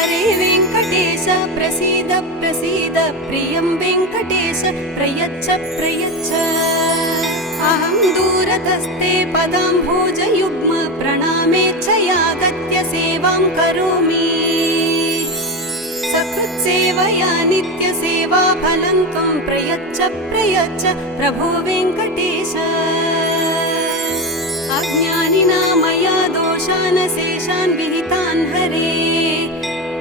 हरे वेङ्कटेश प्रसीद प्रसीद प्रियं वेङ्कटेश प्रयच्छ प्रयच्छ अहं दूरतस्ते पदाम्भोजयुग्म प्रणामेच्छयागत्य सेवां करोमि सकृत्सेवया नित्यसेवा फलं त्वं प्रयच्छ प्रयच्छ प्रभो वेङ्कटेश अज्ञानिना मया दोषान् शेषान् विहितान् हरे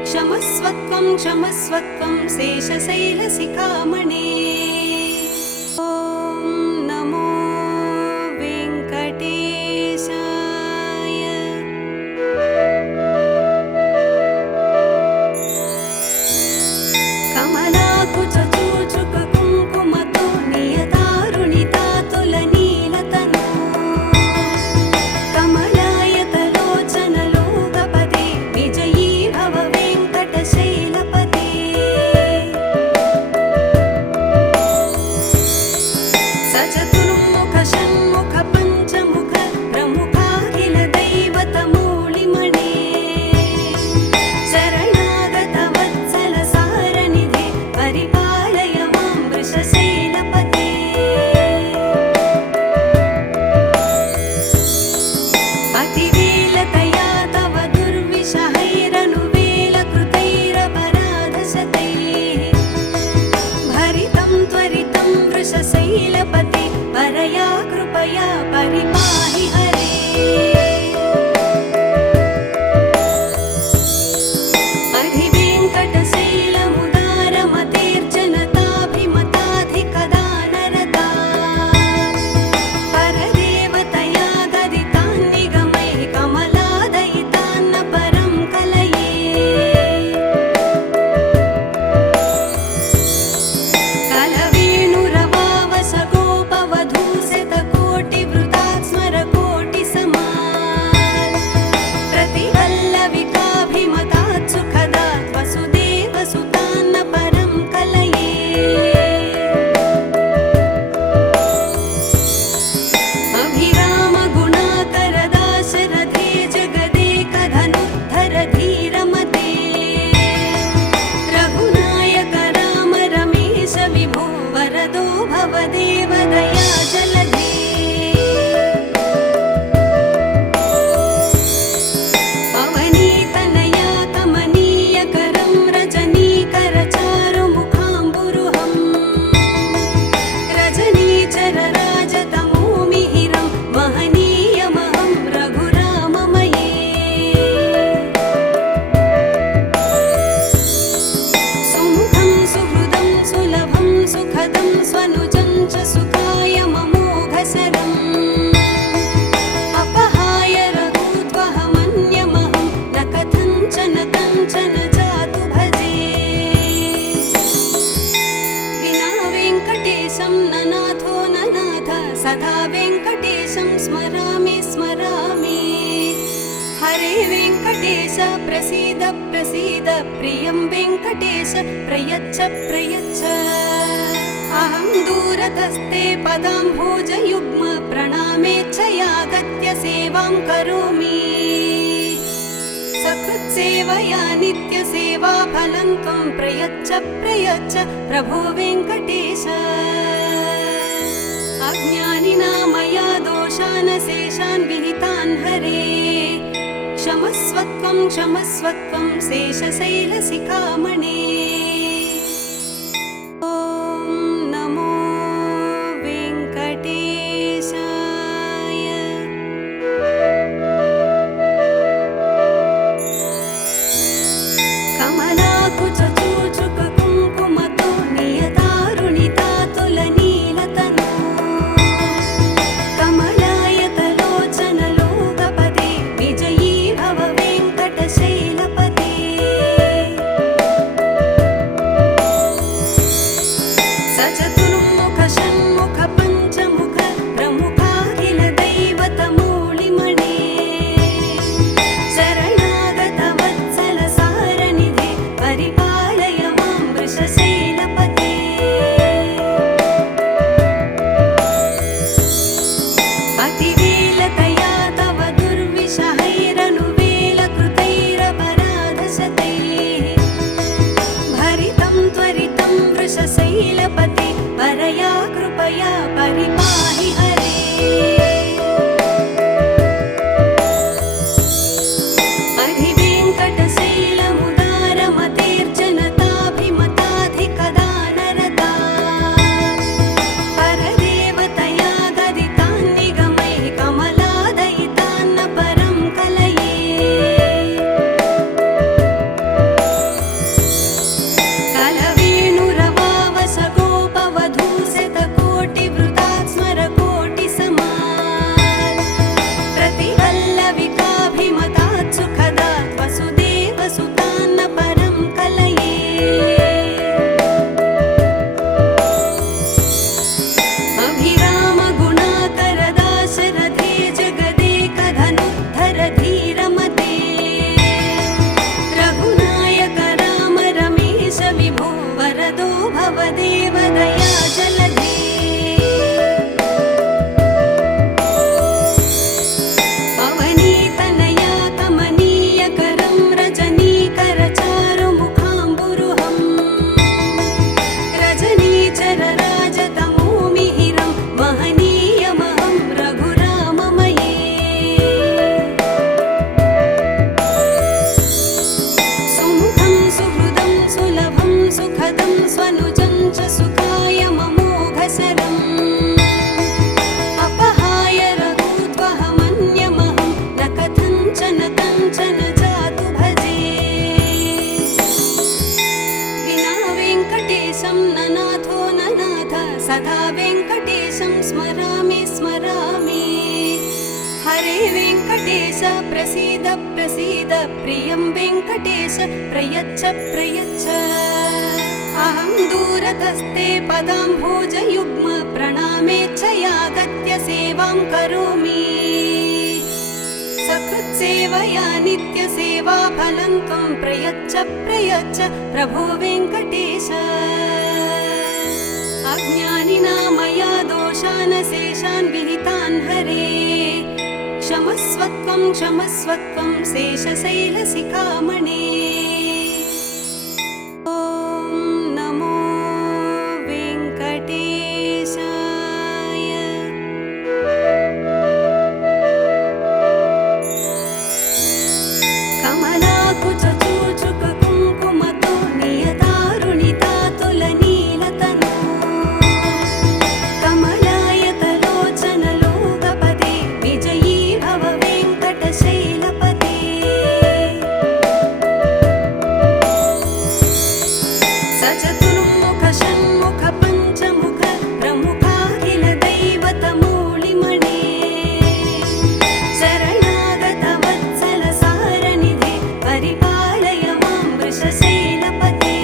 क्षमस्वत्वं क्षमस्वत्वं शेषशैलशिखामणे ॐ नमो वेङ्कटेशाय कमलाकुचूचुककुङ्कुमतो नियतारुणितातुलनीलतनु कमलायतलोचनलोकपदे विजयी भव वेङ्कटशैलपते सचतुर्मुख षण्मुख पञ्चमुख प्रमुखाखिल दैवतमूलिमणे शरणागत वत्सल सारनिधे परिपालय मां वृषशैलपते अतिवेलतया तव दुर्विषहैरनुवेलकृतैरपराधशतैः भरितं त्वरितं वृषशैलपते परया कृपया परिपाहि हरे अधिवेङ्कटशैलमुदारमतेर्जनताभिमताधिकदानरता परदेवतया गदितान्निगमैः कमलादयितान्न परं कलये कलवेणुरवावसगोपवधूशतकोटिवृतात् स्मरकोटिसमात् प्रतिवल्लविकाभिमतात् सुखदात् वसुदेवसुतान्न परं कलये अभिरामगुणाकरदाशरथे जगदेकधनुद्धर धीरमते रघुनायक राम रमेश विभो वरदो भवदेव दया जलधे अवनीतनया कमनीयकरं रजनीकरचारुमुखाम्बुरुहं रजनीचरराजतमोमिहिरं महनीयमहं रघुराममये सुमुखं सुहृदं सुलभं सुखदं स्वनुजं च सुखाय ममोघसरम् अपहाय रघुत्वहमन्यमहं न कथञ्चन कञ्चन जातु भजे विना वेङ्कटेशं न नाथो न नाथ सदा वेङ्कटेशं स्मरामि स्मरामि हरे वेङ्कटेश प्रसीद प्रसीद प्रियं वेङ्कटेश प्रयच्छ प्रयच्छ अहं दूरतस्ते पदाम्भोजयुग्म प्रणामेच्छयागत्य सेवां करोमि सकृत्सेवया नित्यसेवा फलं त्वं प्रयच्छ प्रयच्छ प्रभो वेङ्कटेश अज्ञानिना मया दोषान् शेषान् विहितान् हरे क्षमस्वत्वं क्षमस्वत्वं शेषशैलशिखामणे ॐ नमो वेङ्कटेशाय कमलाकुचूचुककुङ्कुमतो नियतारुणितातुलनीलतनु कमलायतलोचनलोकपदे विजयी भव वेङ्कटशैलपते प्रसीद प्रसीद प्रियं वेङ्कटेश प्रयच्छ प्रयच्छ अहं दूरतस्ते पदाम्भोजयुग्म प्रणामेच्छयागत्य सेवां करोमि सकृत्सेवया नित्यसेवाफलं त्वं प्रयच्छ प्रयच्छ प्रभो वेङ्कटेश अज्ञानिना मया दोषान् शेषान् विहितान् हरे क्षमस्वत्वं क्षमस्वत्वं शेषशैलशिखामणे ॐ नमो वेङ्कटेशाय कमलाकुचूचुककुङ्कुमतो नियतारुणितातुलनीलतनो कमलायतलोचनलोकपदे विजयी भव वेङ्कटशैलपते सचतुर्मुख षण्मुख पञ्चमुख प्रमुखाखिल दैवतमूलिमणे शरणागत वत्सल सारनिधे परिपालय मां वृषशैलपते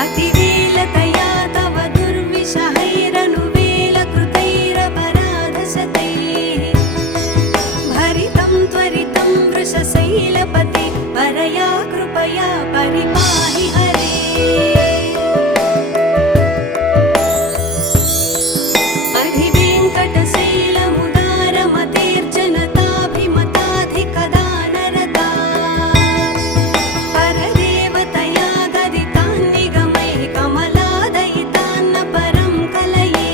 अतिवेलतया तव दुर्विषहैरनुवेलकृतैरपराधशतैः भरितं त्वरितं वृषशैलपते परया कृपया परिपाहि हरे अधिवेङ्कटशैलमुदारमतेर्जनताभिमताधिकदानरता परदेवतया गदितान् निगमैः कमलादयितान्न परं कलये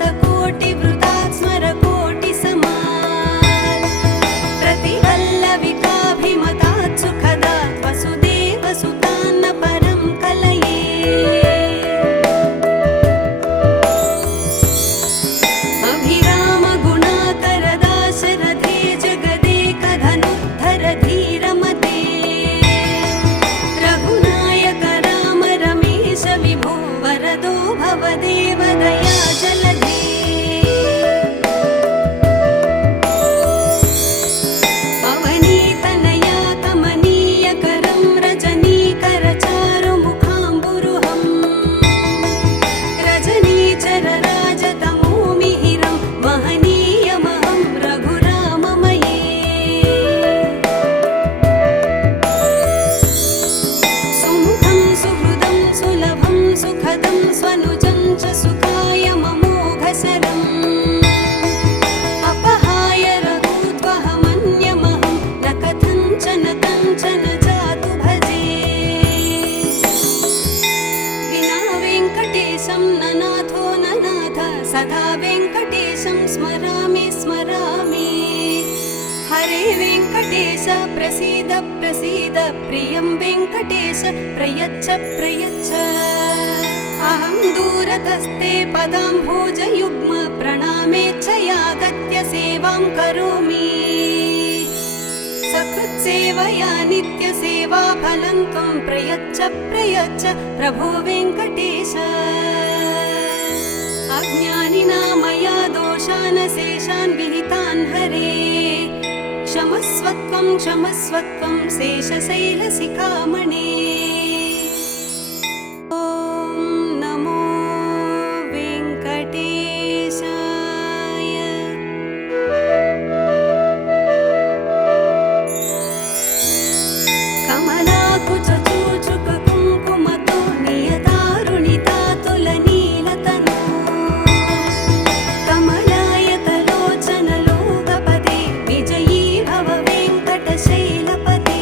कलवेणुरवावसगोपवधूशतकोटिवृतात् स्मरकोटिसमात् प्रतिवल्लविकाभिमतात् सुखदात् वसुदेवसुतान्न परं कलये अभिरामगुणाकरदाशरथे जगदेकधनुद्धर धीरमते रघुनायक राम रमेश विभो वरदो भवदेव दया जलधे अवनीतनया कमनीयकरं रजनीकरचारुमुखाम्बुरुहं रजनीचरराजतमोमिहिरं महनीयमहं रघुराममये सुमुखं सुहृदं सुलभं सुखदं स्वनुजं च सुखाय ममोघसरम् अपहाय रघूद्वहमन्यमहं न कथञ्चन कञ्चन जातु भजे विना वेङ्कटेशं न नाथो न नाथ सदा वेङ्कटेशं स्मरामि स्मरामि हरे वेङ्कटेश प्रसीद प्रसीद प्रियं वेङ्कटेश प्रयच्छ प्रयच्छ अहं दूरतस्ते पदाम्भोजयुग्म प्रणामेच्छयागत्य सेवां करोमि सकृत्सेवया नित्यसेवाफलं त्वं प्रयच्छ प्रयच्छ प्रभो वेङ्कटेश अज्ञानिना मया दोषान् शेषान् विहितान् हरे क्षमस्वत्वं क्षमस्वत्वं शेषशैलशिखामणे ॐ नमो वेङ्कटेशाय कमलाकुचूचुककुङ्कुमतो नियतारुणितातुलनीलतनो कमलायतलोचनलोकपदे विजयी भव वेङ्कटशैलपते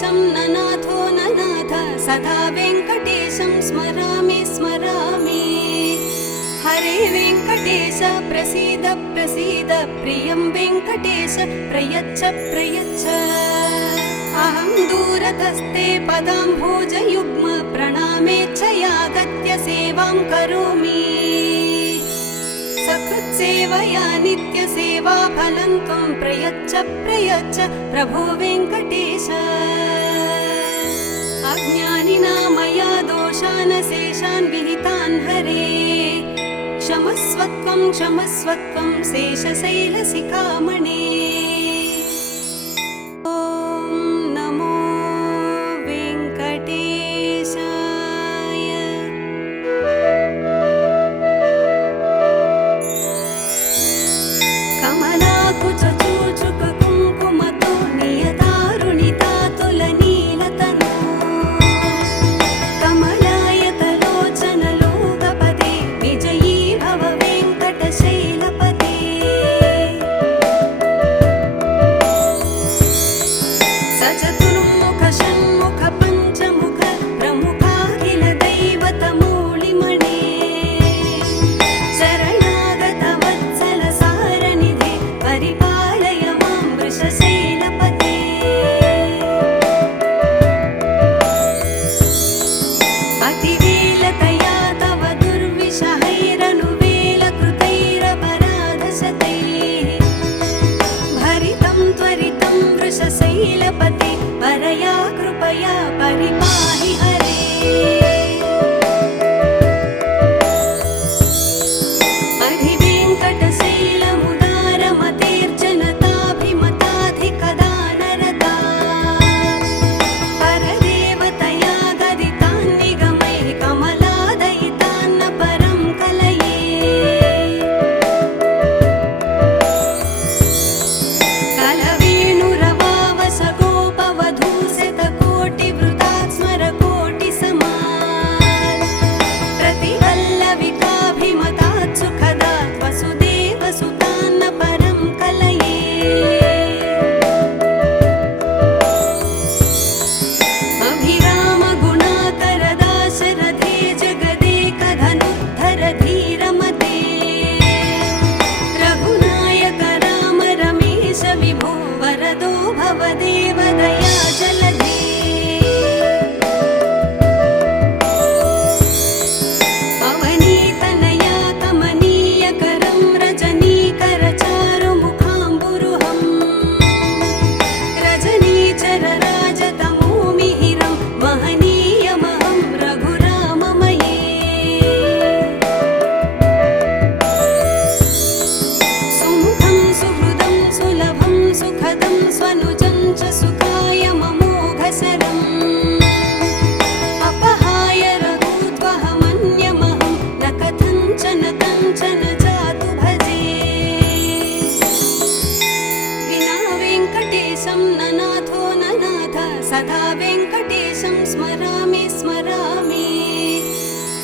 वेङ्कटेशं ननाथो ननाथ सदा वेङ्कटेशं स्मरामि स्मरामि। हरे वेङ्कटेश प्रसीद प्रसीद प्रियं वेङ्कटेश प्रयच्छ प्रयच्छ। अहं दूरतस्ते पदाम्भोजयुग्म प्रणामेच्छयागत्य सेवां करोमि। सकृत्सेवया नित्यसेवा फलं त्वं प्रयच्छ प्रयच्छ प्रभो वेङ्कटेश। अज्ञानिना मया दोषान् शेषान् विहितान् हरे क्षमस्वत्वं क्षमस्वत्वं शेषशैलशिखामणे। ॐ नमो वेङ्कटेशाय। कमलाकुचूचुककुङ्कुमतो नियतारुणितातुलनीलतनो कमलायतलोचनलोकपदे विजयी भव वेङ्कटशैलपते। सचतुर्मुख षण्मुख पञ्चमुख प्रमुखाखिल दैवतमूलिमणे शरणागत वत्सल सारनिधे परिपालय मां वृषशैलपते। अतिवेलतया तव दुर्विषहैरनुवेलकृतैरपराधशतैः भरितं त्वरितं वृषशैलपते परया कृपया परिपाहि हरे। अधिवेङ्कटशैलमुदारमतेर्जनताभिमताधिकदानरता परदेवतया गदितान् निगमैः कमलादयितान्न परं कलये। कलवेणुरवावसगोपवधूशतकोटिवृतात् स्मरकोटिसमात् प्रतिवल्लविकाभिमतात् सुखदात् वसुदेवसुतान्न परं कलये। अभिरामगुणाकरदाशरथे जगदेकधनुद्धर धीरमते रघुनायक राम रमेश विभो वरदो भवदेव दयाजलधे। अवनीतनया कमनीयकरं रजनीकरचारुमुखाम्बुरुहं रजनीचरराजतमोमिहिरं महनीयमहं रघुराममये। सुमुखं सुहृदं सुलभं सुखदं स्वनुजं च सुखाय ममोघशरम् अपहाय रघूत्वहमन्यमहं न कथञ्चन कञ्चन जातु भजे। विना वेङ्कटेशं ननाथो ननाथ सदा वेङ्कटेशं स्मरामि स्मरामि।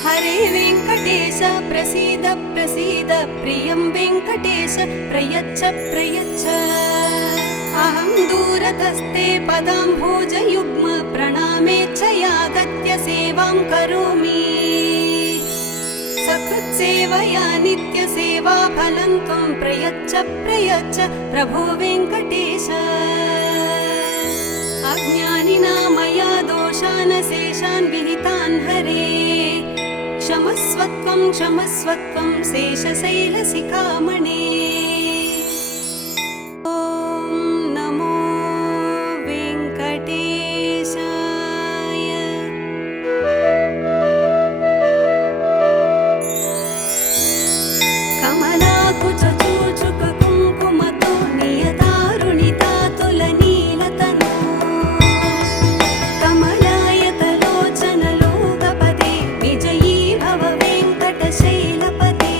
हरे वेङ्कटेश प्रसीद प्रसीद प्रियं वेङ्कटेश प्रयच्छ प्रयच्छ। अहं दूरतस्ते पदाम्भोजयुग्म प्रणामेच्छयागत्य सेवां करोमि। सकृत्सेवया नित्यसेवा फलं त्वं प्रयच्छ प्रयच्छ प्रभो वेङ्कटेश। अज्ञानिना मया दोषान् शेषान् विहितान् हरे क्षमस्वत्वं क्षमस्वत्वं शेषशैलशिखामणे। ॐ नमो वेङ्कटेशाय। कमलाकुचूचुककुङ्कुमतो नियतारुणितातुलनीलतनो कमलायतलोचनलोकपदे विजयी भव वेङ्कटशैलपते।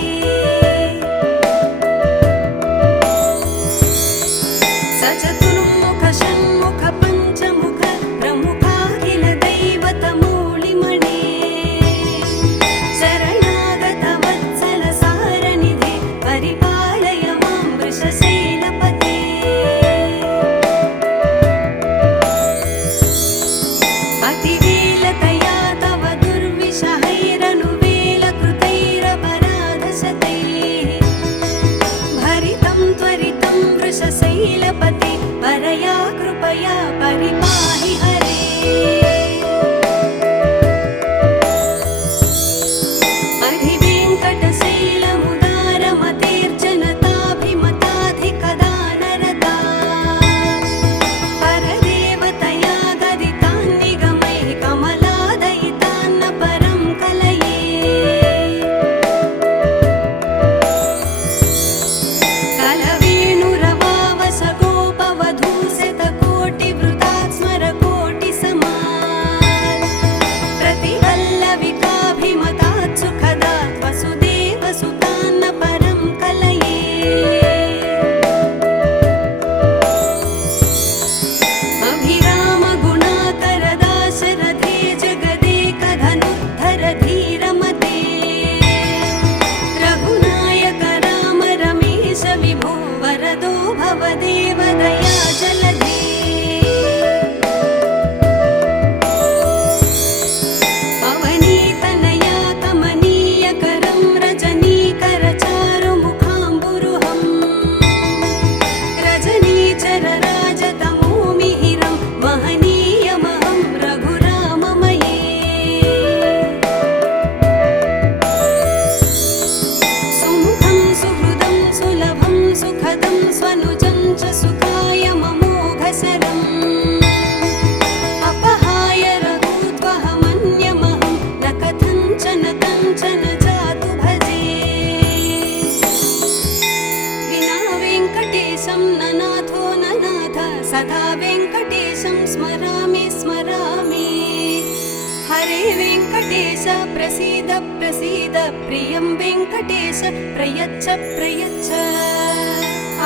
हरे वेङ्कटेश प्रसीद प्रसीद प्रियं वेङ्कटेश प्रयच्छ प्रयच्छ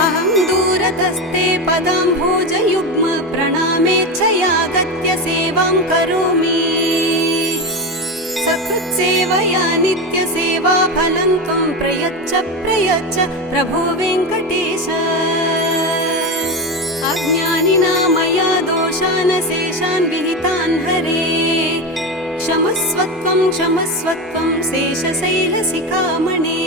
अहं दूरतस्ते पदाम्भोजयुग्म प्रणामेच्छयागत्य सेवां करोमि सकृत्सेवया नित्यसेवा फलं त्वं प्रयच्छ प्रयच्छ प्रभो वेङ्कटेश अज्ञानिना मया दोषान् शेषान् विहितान् हरे क्षमस्वत्वं क्षमस्वत्वं शेषशैलशिखामणे